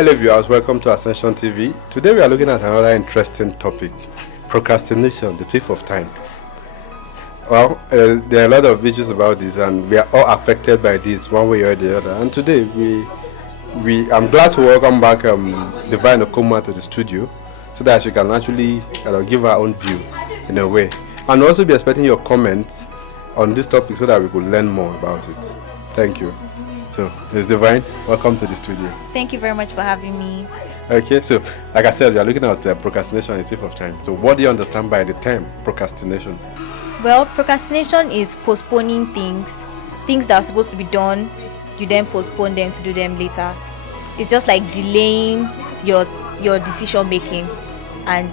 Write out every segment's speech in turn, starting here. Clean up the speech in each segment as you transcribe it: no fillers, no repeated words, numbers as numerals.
Hello viewers, welcome to Ascension TV. Today we are looking at another interesting topic, procrastination, the thief of time. Well, there are a lot of issues about this and we are all affected by this one way or the other. And today I'm glad to welcome back Divine Okoma to the studio so that she can actually give her own view in a way. And also be expecting your comments on this topic so that we could learn more about it. Thank you. So, Ms. Divine, welcome to the studio. Thank you very much for having me. Okay, so like I said, we are looking at procrastination and the thief of time. So what do you understand by the term procrastination? Well, procrastination is postponing things that are supposed to be done, you then postpone them to do them later. It's just like delaying your decision making, and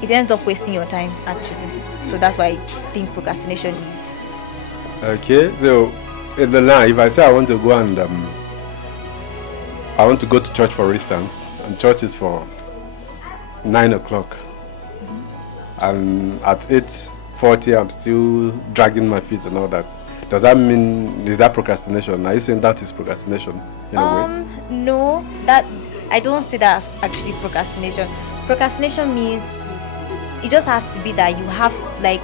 it ends up wasting your time actually. So that's why I think procrastination is. Okay, so in the line, if I say I want to go and I want to go to church, for instance, and church is for 9 o'clock, and at 8:40 I'm still dragging my feet and all that. Does that mean, is that procrastination? Are you saying that is procrastination in a way? No, that I don't see that as actually procrastination. Procrastination means it just has to be that you have, like,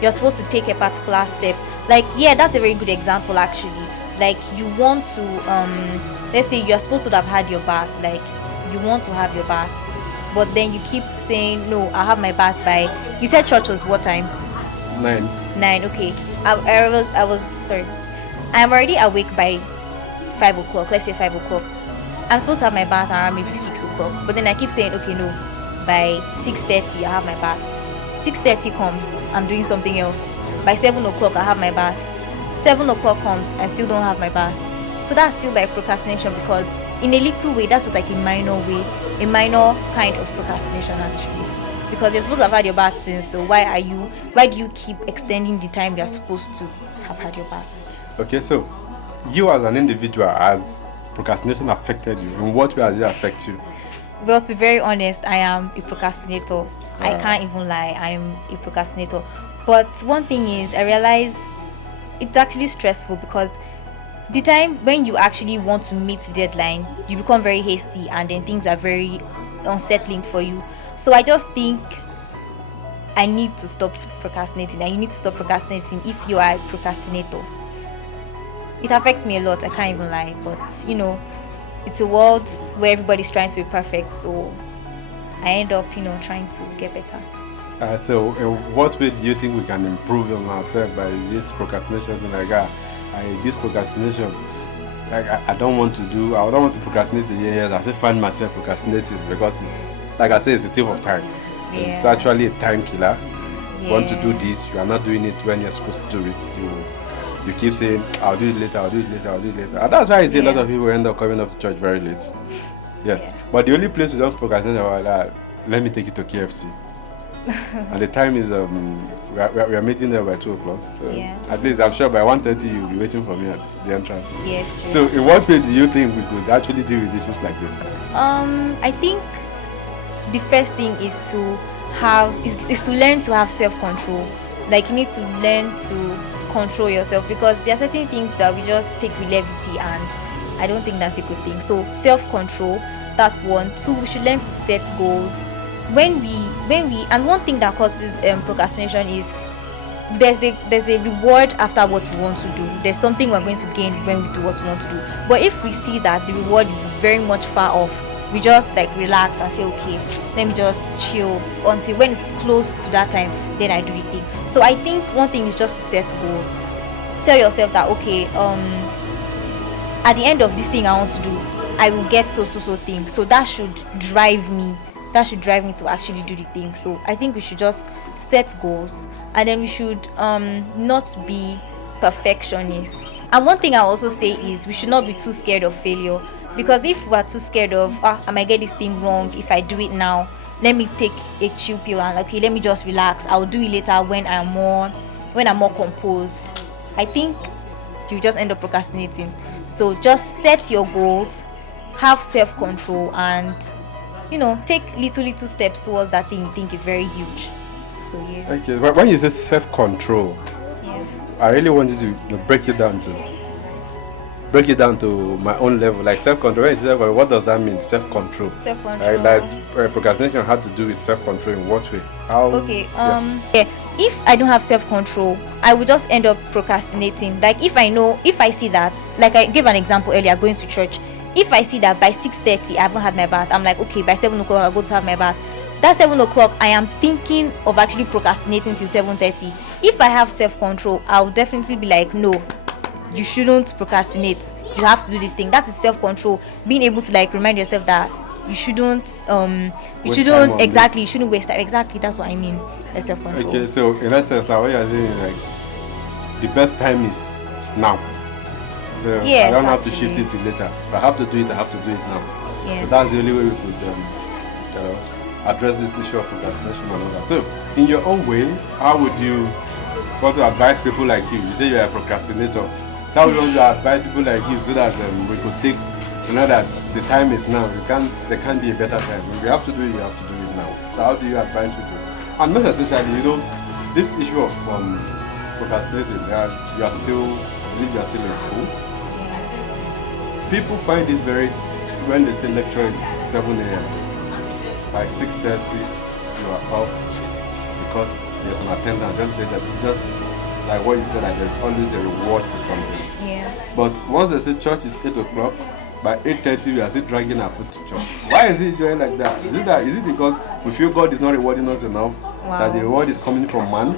you're supposed to take a particular step. Like, yeah, that's a very good example actually. Like, you want to let's say you're supposed to have had your bath, like you want to have your bath, but then you keep saying no, I'll have my bath by, you said church was what time? 9. Okay. I was sorry, I'm already awake by 5 o'clock, let's say 5 o'clock. I'm supposed to have my bath around maybe 6 o'clock, but then I keep saying okay, no, by 6:30 I have my bath. 6:30 comes, I'm doing something else. By 7 o'clock I have my bath. 7 o'clock comes, I still don't have my bath. So that's still like procrastination, because in a little way that's just like a minor kind of procrastination actually, because you're supposed to have had your bath since. So why do you keep extending the time you're supposed to have had your bath? Okay, so you as an individual, has procrastination affected you? In what way has it affected you? Well, to be very honest, I am a procrastinator. I can't even lie, I'm a procrastinator. But one thing is, I realize it's actually stressful, because the time when you actually want to meet the deadline, you become very hasty and then things are very unsettling for you. So I just think I need to stop procrastinating, and you need to stop procrastinating if you are a procrastinator. It affects me a lot, I can't even lie, but it's a world where everybody's trying to be perfect, so I end up trying to get better. So what way do you think we can improve on ourselves by this procrastination? This procrastination, I don't want to procrastinate the years. I still find myself procrastinating because it's, like I say, it's a thief of time. Yeah. It's actually a time killer. Yeah. You want to do this, you are not doing it when you're supposed to do it. You keep saying, I'll do it later, I'll do it later, I'll do it later. And that's why I see a lot of people end up coming up to church very late. Yes. Yeah. But the only place we don't procrastinate about that, let me take you to KFC. And the time is we are meeting there by 2 o'clock. So yeah. At least I'm sure by 1:30 you'll be waiting for me at the entrance. Yes, true. So in what way do you think we could actually deal with issues like this? I think the first thing is to learn to have self-control. Like, you need to learn to control yourself, because there are certain things that we just take with levity, and I don't think that's a good thing. So self-control, that's one. 2, we should learn to set goals. When we and one thing that causes procrastination is there's a reward after what we want to do. There's something we're going to gain when we do what we want to do. But if we see that the reward is very much far off, we just like relax and say, okay, let me just chill until when it's close to that time, then I do the thing. So I think one thing is just to set goals. Tell yourself that, okay, at the end of this thing I want to do, I will get so thing. So that should drive me to actually do the thing. So I think we should just set goals, and then we should not be perfectionists. And one thing I also say is we should not be too scared of failure, because if we are too scared of I might get this thing wrong if I do it now, let me take a chill pill and okay, let me just relax, I'll do it later when I'm more composed, I think you just end up procrastinating. So just set your goals, have self-control, and take little steps towards that thing you think is very huge. So yeah. Okay, but when you say self-control, yes, I really want you to break it down to break it down to my own level, like self-control. What does that mean? Self-control. Self-control. Like procrastination had to do with self-control in what way? How? Okay. Yeah. If I don't have self-control, I would just end up procrastinating. Like if I see that, like I gave an example earlier, going to church. If I see that by 6:30 I haven't had my bath, I'm like, okay, by 7 o'clock I'll go to have my bath. That 7 o'clock I am thinking of actually procrastinating till 7:30. If I have self-control, I'll definitely be like, no, you shouldn't procrastinate. You have to do this thing. That is self-control. Being able to like remind yourself that you shouldn't you shouldn't exactly this. You shouldn't waste time. Exactly, that's what I mean. That's self-control. Okay, so in that sense, like what you're saying is like the best time is now. Yes, I don't have to shift it to later. If I have to do it, I have to do it now. Yes. So that's the only way we could address this issue of procrastination and all that. So, in your own way, how would you want to advise people like you? You say you're a procrastinator. So how would you want to advise people like you so that we could take, that the time is now. There can't be a better time. If you have to do it, you have to do it now. So how do you advise people? And most especially, this issue of procrastinating. You are still in school. People find it when they say lecture is 7 a.m. By 6:30, you are up because there's an attendance. Just like what you said, like there's always a reward for something. Yeah. But once they say church is 8 o'clock, by 8:30 we are still dragging our foot to church. Why is it doing like that? Is it because we feel God is not rewarding us enough? Wow. That the reward is coming from man?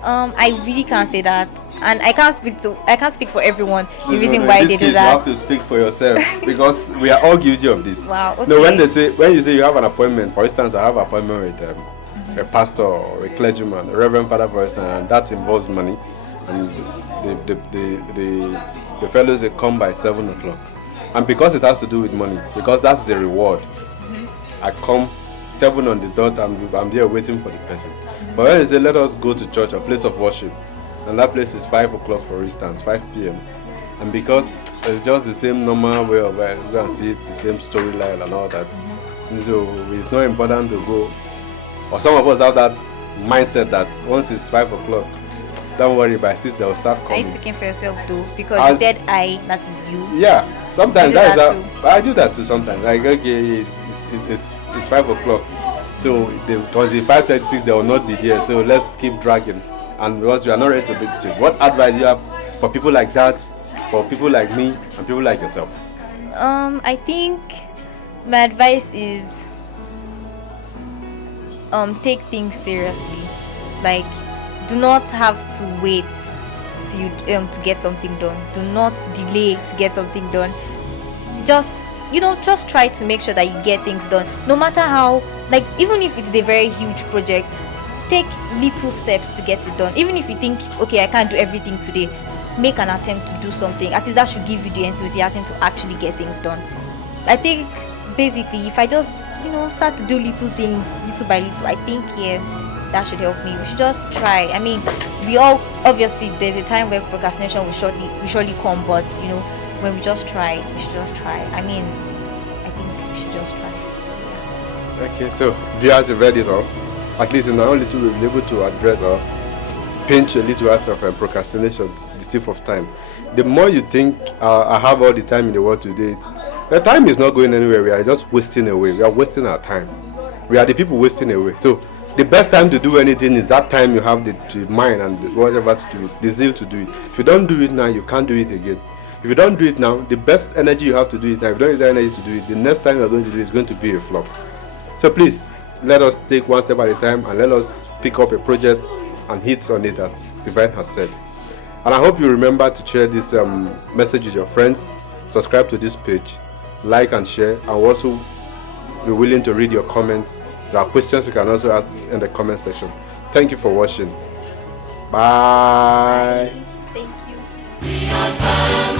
I really can't say that, and I can't speak for everyone. The reason why they do that. You have to speak for yourself because we are all guilty of this. Wow. Okay. No, when you say you have an appointment, for instance, I have an appointment with a pastor or a clergyman, a reverend father, for instance, and that involves money, and the fellows they come by 7 o'clock, and because it has to do with money, because that's the reward, I come 7 on the dot, I'm there waiting for the person. But when they say let us go to church or place of worship, and that place is 5 o'clock, for instance, 5 p.m. And because it's just the same normal way of you can see the same storyline and all that, so it's not important to go. Or some of us have that mindset that once it's 5 o'clock, don't worry, by 6 they'll start coming. Are you speaking for yourself though? Because you said that is you. Yeah, sometimes I do that too sometimes. Like, okay, it's 5 o'clock. So towards the 5:36 they will not be there. So let's keep dragging. And because we are not ready to be teaching. What advice do you have for people like that, for people like me, and people like yourself? I think my advice is take things seriously. Like, do not have to wait to get something done. Do not delay to get something done. Just try to make sure that you get things done. No matter how, like, even if it's a very huge project, take little steps to get it done. Even if you think, okay, I can't do everything today, make an attempt to do something. At least that should give you the enthusiasm to actually get things done. I think basically if I just start to do little things little by little, I think that should help me. We should just try. I mean, we all, obviously there's a time where procrastination will surely come, but when we just try, we should just try. I mean, I think we should just try. Yeah. Okay, so viewers have read it all. At least in our own little, we've been able to address or pinch a little out of procrastination, the thief of time. The more you think, I have all the time in the world to do it, the time is not going anywhere. We are just wasting away. We are wasting our time. We are the people wasting away. So the best time to do anything is that time you have the mind and whatever to do it, the zeal to do it. If you don't do it now, you can't do it again. If you don't do it now, the best energy you have to do it now. If you don't use that energy to do it, the next time you're going to do it is going to be a flop. So please, let us take one step at a time and let us pick up a project and hit on it as Divine has said. And I hope you remember to share this message with your friends, subscribe to this page, like and share, and also be willing to read your comments. There are questions you can also ask in the comment section. Thank you for watching. Bye. Thank you.